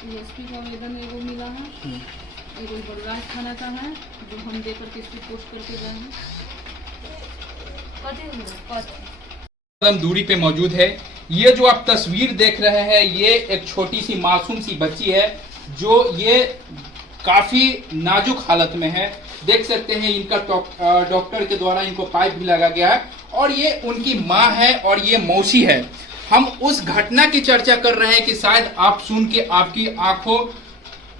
SP का आवेदन एगो मिला है, एगो बलराज थाना का है जो हम दे करके इसको पोस्ट करके गए हैं। कदम दूरी पे मौजूद है। ये जो आप तस्वीर देख रहे हैं ये एक छोटी सी मासूम सी बच्ची है जो ये काफी नाजुक हालत में है। देख सकते हैं इनका डॉक्टर के द्वारा इनको पाइप भी लगा गया है और ये उनकी माँ है और ये मौसी है। हम उस घटना की चर्चा कर रहे हैं कि शायद आप सुन के आपकी आंखों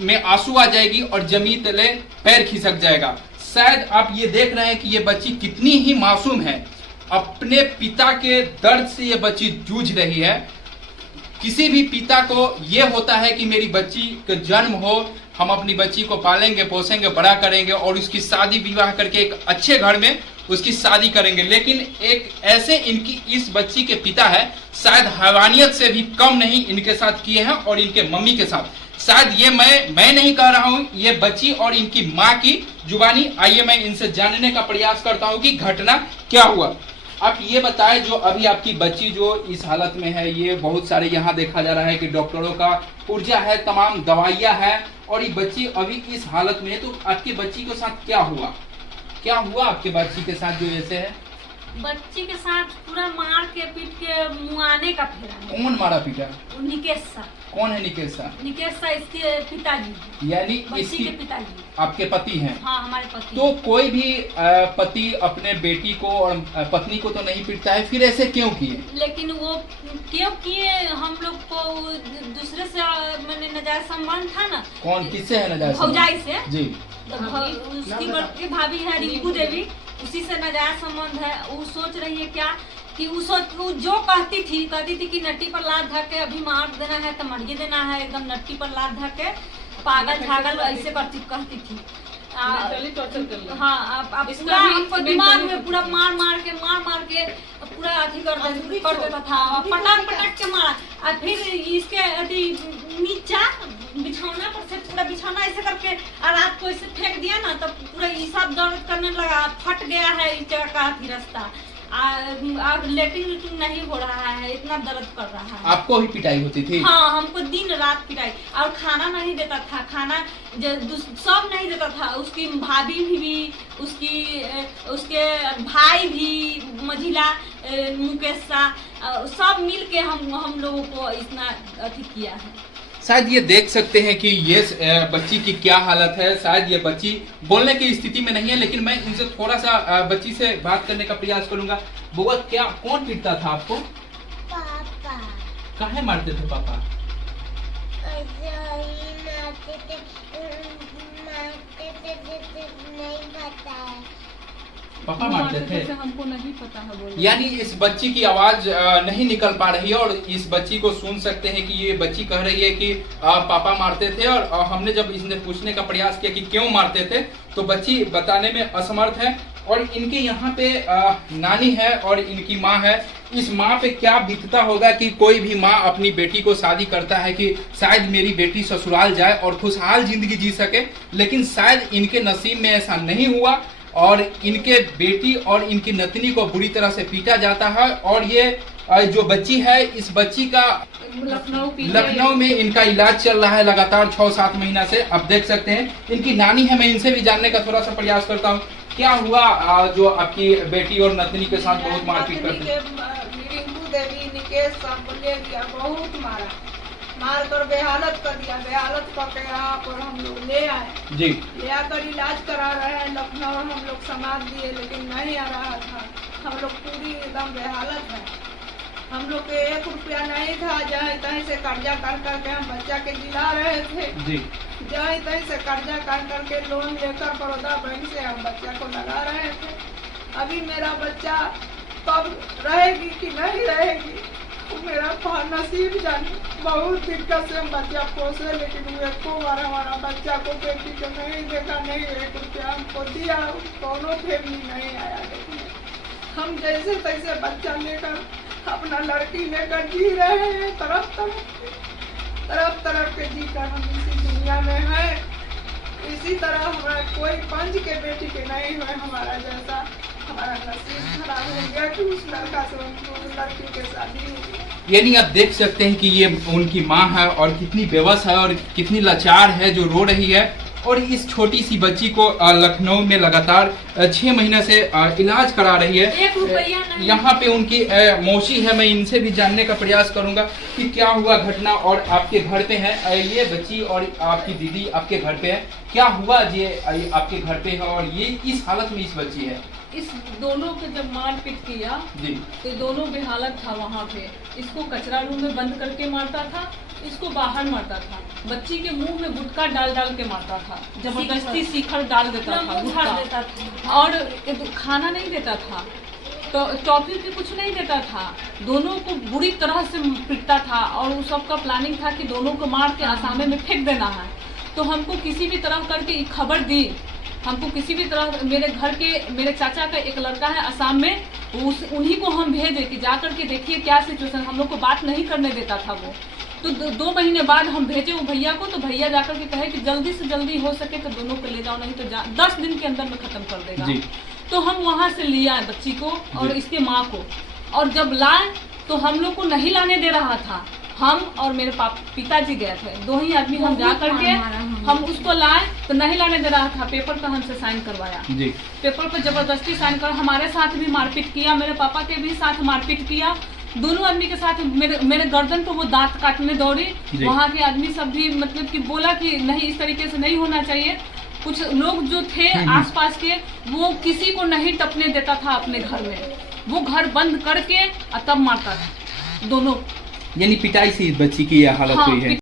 में आंसू आ जाएगी और जमीन तले पैर खिसक जाएगा। शायद आप ये देख रहे हैं कि ये बच्ची कितनी ही मासूम है। अपने पिता के दर्द से ये बच्ची जूझ रही है। किसी भी पिता को ये होता है कि मेरी बच्ची का जन्म हो, हम अपनी बच्ची को पालेंगे पोसेंगे बड़ा करेंगे और उसकी शादी विवाह करके एक अच्छे घर में उसकी शादी करेंगे। लेकिन एक ऐसे इनकी इस बच्ची के पिता है, शायद हैवानियत से भी कम नहीं इनके साथ किए हैं और इनके मम्मी के साथ। शायद ये मैं नहीं कह रहा हूं, ये बच्ची और इनकी माँ की जुबानी। आइए मैं इनसे जानने का प्रयास करता हूं कि घटना क्या हुआ। आप ये बताएं जो अभी आपकी बच्ची जो इस हालत में है, ये बहुत सारे यहाँ देखा जा रहा है कि डॉक्टरों का ऊर्जा है, तमाम दवाइयाँ है और ये बच्ची अभी इस हालत में है, तो आपकी बच्ची के साथ क्या हुआ आपके बच्ची के साथ जो ऐसे है? बच्ची के साथ पूरा मार के पीट के मुआने का फेरा है। कौन मारा पीटा? निकेश सा। कौन है निकेश सा? निकेश सा इसके पिताजी, यानी बच्ची इसकी के पिताजी आपके पति हैं? हाँ, हमारे पति। तो कोई भी पति अपने बेटी को और पत्नी को तो नहीं पीटता है, फिर ऐसे क्यों किए? लेकिन वो क्यों किए, हम लोग को दूसरे से मैंने नाजायज संबंध था ना। कौन, किससे है नाजायज? भौजाई से जी। उसकी बड़की भाभी है रिंकू देवी, उसी से नाजायज संबंध है। वो सोच रही है क्या कि वो जो कहती थी कि नट्टी पर लात धर के अभी मार देना है तो मरिए देना है, एकदम नट्टी पर लात धर के पागल झागल ऐसे कहती थी। हाँ, अब पूरा हमको दिमाग में पूरा मार मार के पूरा अथी कर देता था, पटक के मारा। और फिर इसके नीचा बिछौना पर से पूरा बिछौना ऐसे करके और रात को ऐसे फेंक दिया ना, तो पूरा ये सब दर्द करने लगा, फट गया है इस जगह का रास्ता। लेटिंग नहीं हो रहा है, इतना दर्द कर रहा है। आपको ही पिटाई होती थी? हाँ, हमको दिन रात पिटाई, और खाना नहीं देता था, खाना सब नहीं देता था। उसकी भाभी भी उसके भाई भी मझिला मुकेश सा, सब मिल के हम लोगों को इतना अथी किया है। शायद ये देख सकते हैं कि ये बच्ची की क्या हालत है। शायद ये बच्ची बोलने की स्थिति में नहीं है, लेकिन मैं इनसे थोड़ा सा बच्ची से बात करने का प्रयास करूंगा। बुआ, क्या कौन पीटता था आपको? पापा। काहे मारते थे पापा? नहीं पता है। पापा मारते थे? हमको नहीं पता है। यानी इस बच्ची की आवाज नहीं निकल पा रही है और इस बच्ची को सुन सकते हैं कि ये बच्ची कह रही है कि पापा मारते थे। और हमने जब इसने पूछने का प्रयास किया कि क्यों मारते थे, तो बच्ची बताने में असमर्थ है। और इनके यहाँ पे नानी है और इनकी माँ है। इस माँ पे क्या बीतता होगा कि कोई भी माँ अपनी बेटी को शादी करता है कि शायद मेरी बेटी ससुराल जाए और खुशहाल जिंदगी जी सके, लेकिन शायद इनके नसीब में ऐसा नहीं हुआ और इनके बेटी और इनकी नतनी को बुरी तरह से पीटा जाता है। और ये जो बच्ची है, इस बच्ची का लखनऊ में इनका इलाज चल रहा है लगातार 6-7 महीना से। आप देख सकते हैं इनकी नानी है, मैं इनसे भी जानने का थोड़ा सा प्रयास करता हूँ। क्या हुआ जो आपकी बेटी और नतनी के साथ बहुत मारपीट करती है? रिंकू देवी निकेश बहुत मार कर बेहालत कर दिया। बेहालत करके यहाँ पर हम लोग ले आए जी। ले आकर इलाज करा रहे हैं लखनऊ, हम लोग समाज दिए लेकिन नहीं आ रहा था। हम लोग पूरी एकदम बेहालत है। हम लोग के 1 रुपया नहीं था, जहाँ तहीं से कर्जा कर करके हम बच्चा के जिला रहे थे जी। जहाँ तहीं से कर्जा कर करके लोन लेकर बड़ौदा बैंक से हम बच्चा को लगा रहे थे। अभी मेरा बच्चा कब रहेगी कि नहीं रहेगी मेरा नसीब जाने। बहुत दिक्कत से हम बच्चा पोसे, लेकिन वो एको बार हमारा बच्चा को बेटी को नहीं देखा, नहीं 1 रुपया हमको दिया, कोनो फैमिली नहीं आया। लेकिन हम जैसे तैसे बच्चा लेकर अपना लड़की लेकर जी रहे हैं, तरफ तरफ के जी कर हम इसी दुनिया में है। इसी तरह हमारा कोई पंच के बेटी के नहीं हुए हमारा जैसा। हमारा नसीब खराब हो गया कि उस लड़का से उस लड़की के शादी हो गई। यानी आप देख सकते हैं कि ये उनकी माँ है और कितनी बेबस है और कितनी लाचार है जो रो रही है। और इस छोटी सी बच्ची को लखनऊ में लगातार 6 महीने से इलाज करा रही है। 1 रुपया नहीं। यहाँ पे उनकी मौसी है, मैं इनसे भी जानने का प्रयास करूंगा कि क्या हुआ घटना। और आपके घर पे है ये बच्ची और आपकी दीदी आपके घर पे है, क्या हुआ ये आपके घर पे है और ये इस हालत में इस बच्ची है? इस दोनों को जब मारपीट किया जी तो दोनों बेहालत था वहाँ पे। इसको कचरा रूम में बंद करके मारता था, इसको बाहर मारता था। बच्ची के मुंह में गुटखा डाल डाल के मारता था, जबरदस्ती शिखर डाल देता था, उखाड़ देता था। और खाना नहीं देता था, तो टॉफी भी कुछ नहीं देता था। दोनों को बुरी तरह से पीटता था और उस सबका प्लानिंग था कि दोनों को मार के आसामे में फेंक देना है। तो हमको किसी भी तरह करके खबर दी, हमको किसी भी तरह मेरे घर के मेरे चाचा का एक लड़का है असम में, उन्हीं को हम भेजे कि जा करके देखिए क्या सिचुएशन। हम लोग को बात नहीं करने देता था वो। तो 2 महीने बाद हम भेजे वो भैया को, तो भैया जाकर के कहे कि जल्दी से जल्दी हो सके तो दोनों को ले जाओ, नहीं तो 10 दिन के अंदर में खत्म कर देगा। जी। तो हम वहाँ से लिया बच्ची को और इसके माँ को, और जब लाए तो हम लोग को नहीं लाने दे रहा था। हम और मेरे पिताजी गए थे, 2 ही आदमी हम जा करके हम उसको लाए तो नहीं लाने दे रहा था। पेपर पर हमसे साइन करवाया, जी पेपर पर जबरदस्ती साइन कर, हमारे साथ भी मारपीट किया, मेरे पापा के भी साथ मारपीट किया। दोनों आदमी के साथ मेरे गर्दन पर वो दांत काटने दौड़ी। वहाँ के आदमी सब भी मतलब कि बोला कि नहीं, इस तरीके से नहीं होना चाहिए। कुछ लोग जो थे आसपास के, वो किसी को नहीं टपने देता था अपने घर में, वो घर बंद करके तब मारता था दोनों। यानी पिटाई से इस बच्ची की यह हालत हुई है।